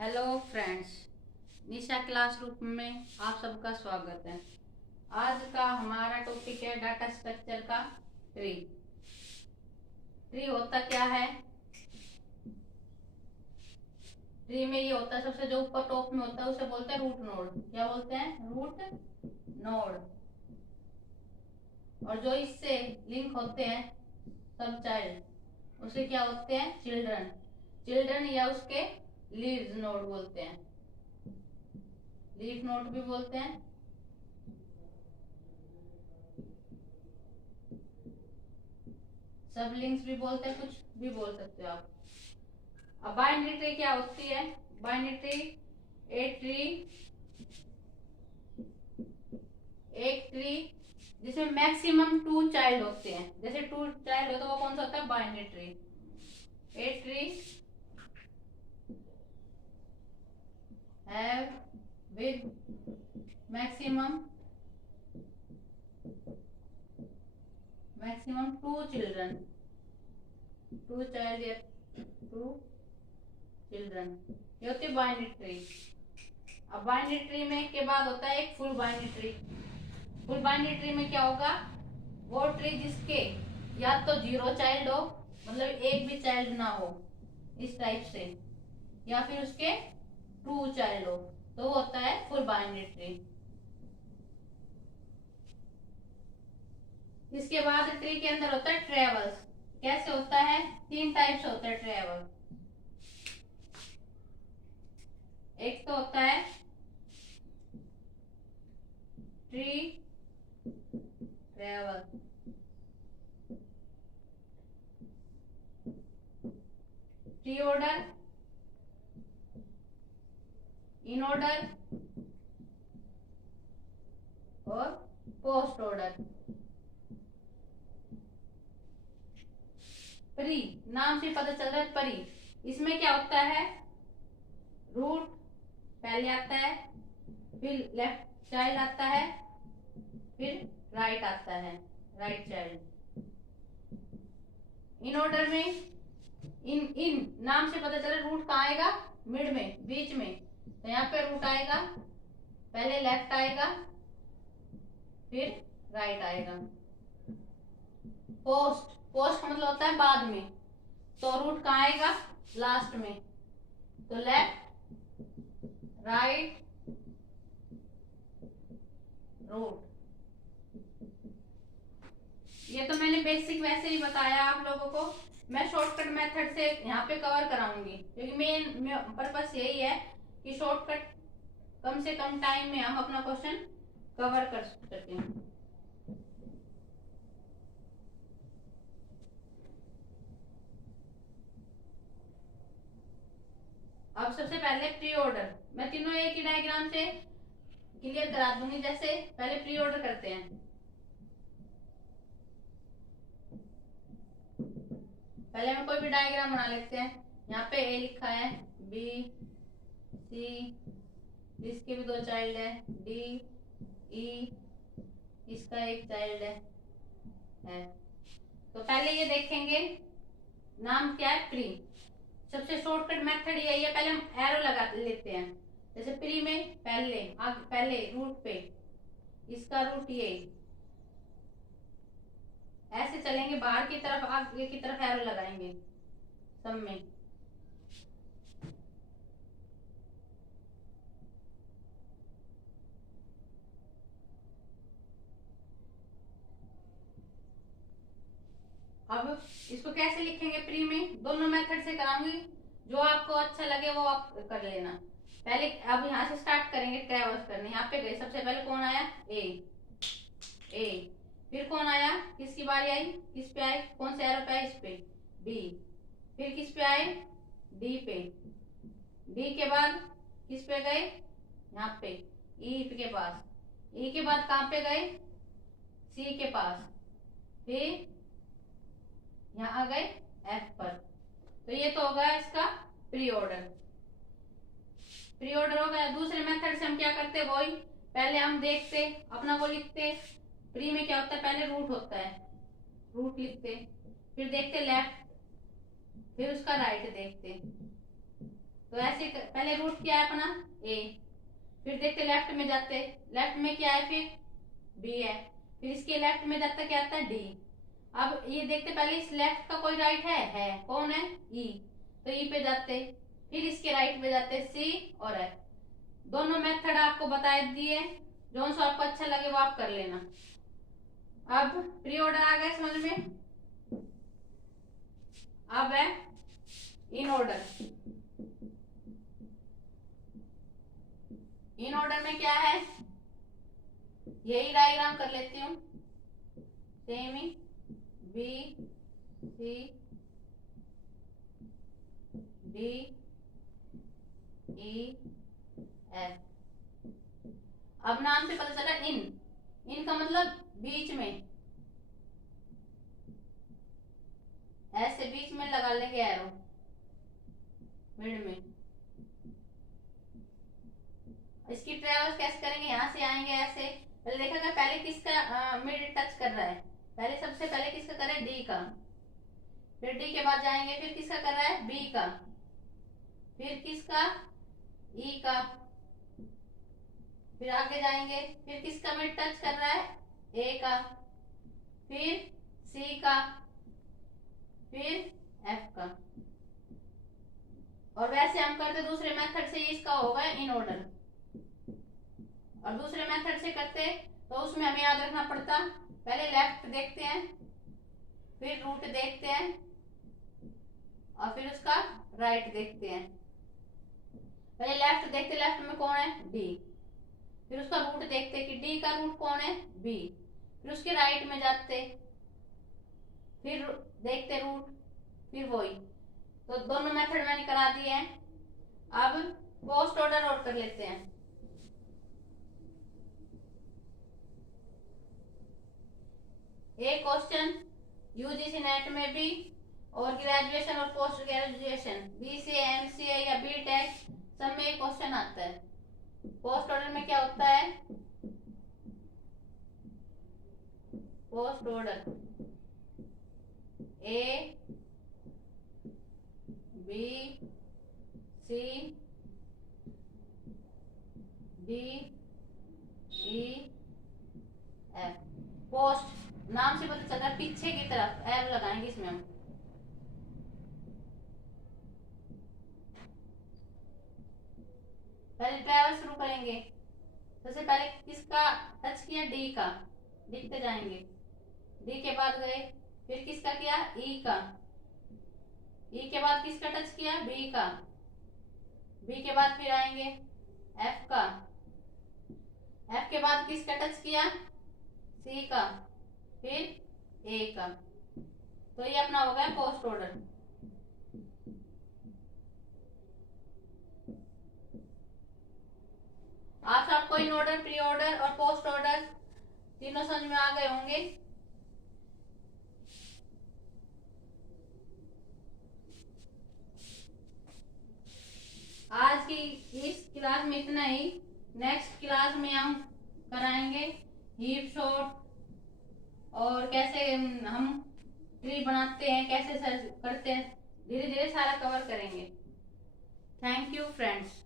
Hello friends, निशा classroom में आप सबका स्वागत है। आज का हमारा टॉपिक है डाटा स्ट्रक्चर का ट्री। ट्री होता क्या है? ट्री में ये होता है, सबसे जो ऊपर टॉप में होता है उसे बोलते हैं रूट नोड। क्या बोलते हैं? Root node. और जो इससे लिंक होते हैं सब चाइल्ड, उसे क्या होते हैं? चिल्ड्रन। चिल्ड्रन या उसके लीव्स नोड बोलते हैं, लीफ नोड भी बोलते हैं। सब लिंक्स भी बोलते हैं, कुछ भी बोल सकते हो आप। अब बाइनरी ट्री क्या होती है? बाइनरी ट्री एक ट्री जिसमें मैक्सिमम 2 चाइल्ड होते हैं। जैसे 2 चाइल्ड हो तो वो कौन सा होता है? Binary tree. A tree have with maximum 2 children, 2 child या 2 चिल्ड्रन, ये होती है बाइनरी ट्री। अब बाइनरी ट्री में के बाद होता है एक full binary tree. Full binary tree में क्या होगा? वो ट्री जिसके या तो 0 चाइल्ड हो, मतलब एक भी चाइल्ड ना हो इस टाइप से, या फिर उसके 2 चाइल्ड हो, तो होता है फुल बाइनरी ट्री। इसके बाद ट्री के अंदर होता है ट्रेवल्स। कैसे होता है? 3 टाइप से होता है ट्रेवल। एक तो होता है tree travel, tree order, in order और पोस्ट ऑर्डर। प्री, नाम से पता चल रहा है प्री। इसमें क्या होता है? रूट पहले आता है, फिर लेफ्ट चाइल्ड आता है, फिर राइट आता है, राइट चाइल्ड। इन ऑर्डर में इन इन नाम से पता चला रूट कहाँ आएगा? मिड में, बीच में। तो यहाँ पे रूट आएगा, पहले लेफ्ट आएगा, फिर राइट आएगा। पोस्ट, पोस्ट का मतलब होता है बाद में, तो रूट कहाँ आएगा? लास्ट में। तो लेफ्ट राइट रूट। ये तो मैंने बेसिक वैसे ही बताया आप लोगों को। मैं शॉर्टकट मेथड से यहाँ पे कवर कराऊंगी, क्योंकि मेन पर्पस यही है कि शॉर्टकट कम से कम टाइम में हम अपना क्वेश्चन कवर कर सकें। अब सबसे पहले प्री ऑर्डर, मैं तीनों एक ही डायग्राम से क्लियर करा दूंगी। जैसे पहले प्री ऑर्डर करते हैं। पहले हम कोई भी डायग्राम बना लेते हैं। यहाँ पे ए लिखा है, बी सी, इसके भी 2 चाइल्ड है, डी ई, इसका एक चाइल्ड है। तो पहले ये देखेंगे नाम क्या है? प्री। सबसे शॉर्टकट मेथड यही है, पहले हम एरो लगा लेते हैं। जैसे प्री में पहले रूट पे, इसका रूट ये, ऐसे चलेंगे बाहर की तरफ, आगे की तरफ एरो लगाएंगे सब में। अब इसको कैसे लिखेंगे? प्री में दोनों मेथड से कराऊंगी, जो आपको अच्छा लगे वो आप कर लेना। पहले अब यहाँ से स्टार्ट करेंगे ट्रेवल्स करने। यहाँ पे गए, सबसे पहले कौन आया? ए। फिर कौन आया? किसकी बारी आई? किस पे आए? कौन से एरो पे आए? इस पे, बी। फिर किस पे आए? डी पे। डी के बाद किस पे गए? यहाँ पे ई के पास। ई के बाद कहाँ पे गए? सी के पास। फिर यहाँ आ गए एफ पर। तो ये तो हो गया इसका प्री ऑर्डर। प्री ऑर्डर हो गया। दूसरे मेथड से हम क्या करते हैं? वही पहले हम देखते, अपना वो लिखते। प्री में क्या होता है? पहले रूट होता है, रूट लिखते, फिर देखते लेफ्ट, फिर उसका राइट देखते, तो ऐसे पहले रूट क्या है अपना ए, फिर देखते लेफ्ट में जाते, लेफ्ट में क्या है फिर बी है, फिर इसके लेफ्ट में जाता क्या आता है डी। अब ये देखते पहले इस लेफ्ट का कोई राइट है कौन है ई, तो ई पे जाते, फिर इसके राइट पे जाते सी और एफ। दोनों मेथड आपको बता दिए, जो सा आपको अच्छा लगे वो आप कर लेना। अब प्री ऑर्डर आ गया समझ में। अब है इन ऑर्डर। इन ऑर्डर में क्या है, यही डायग्राम कर लेती हूँ, सेम ही B C D E F. अब नाम से पता चला इन, इन का मतलब बीच में, ऐसे बीच में लगा लेंगे एरो मिड में। इसकी ट्रेवल्स कैसे करेंगे, यहाँ से आएंगे ऐसे, पहले देखेंगे पहले किसका मिड टच कर रहा है, पहले सबसे पहले किसका कर रहा है डी का, फिर डी के बाद जाएंगे फिर किसका कर रहा है बी का, फिर किसका ई का, फिर आगे जाएंगे फिर किसका मिड टच कर रहा है ए का, फिर सी का, फिर एफ का। और वैसे हम करते दूसरे मेथड से, इसका होगा इन ऑर्डर, और दूसरे मेथड से करते तो उसमें हमें याद रखना पड़ता, पहले लेफ्ट देखते हैं, फिर रूट देखते हैं, और फिर उसका राइट देखते हैं। पहले लेफ्ट देखते, लेफ्ट में कौन है डी, फिर उसका रूट देखते कि डी का रूट कौन है बी, फिर उसके राइट में जाते, फिर देखते रूट, फिर वही। तो दोनों मेथड मैंने करा दिए हैं। अब पोस्ट ऑर्डर और कर लेते हैं। एक क्वेश्चन यूजीसी नेट में भी और ग्रेजुएशन और पोस्ट ग्रेजुएशन बीसीए एमसीए या बीटेक सब में एक क्वेश्चन आता है। पोस्ट ऑर्डर में क्या होता है, post order A B C D E F. Post नाम से पता चला पीछे की तरफ एरो लगाएंगे इसमें हम। पहले ट्रैवल शुरू करेंगे, सबसे पहले किसका टच किया डी का, लिखते जाएंगे, डी के बाद गए, फिर किसका किया ई का, ई के बाद किसका टच किया बी का, बी के बाद फिर आएंगे एफ का, एफ के बाद किसका टच किया सी का, फिर ए का। तो ये अपना हो गया पोस्ट ऑर्डर। आप सबको इन ऑर्डर प्री ऑर्डर और पोस्ट ऑर्डर तीनों समझ में आ गए होंगे। आज की इस क्लास में इतना ही। नेक्स्ट क्लास में हम कराएंगे हीप शॉट और कैसे हम ट्री बनाते हैं, कैसे करते हैं, धीरे धीरे सारा कवर करेंगे। Thank you friends.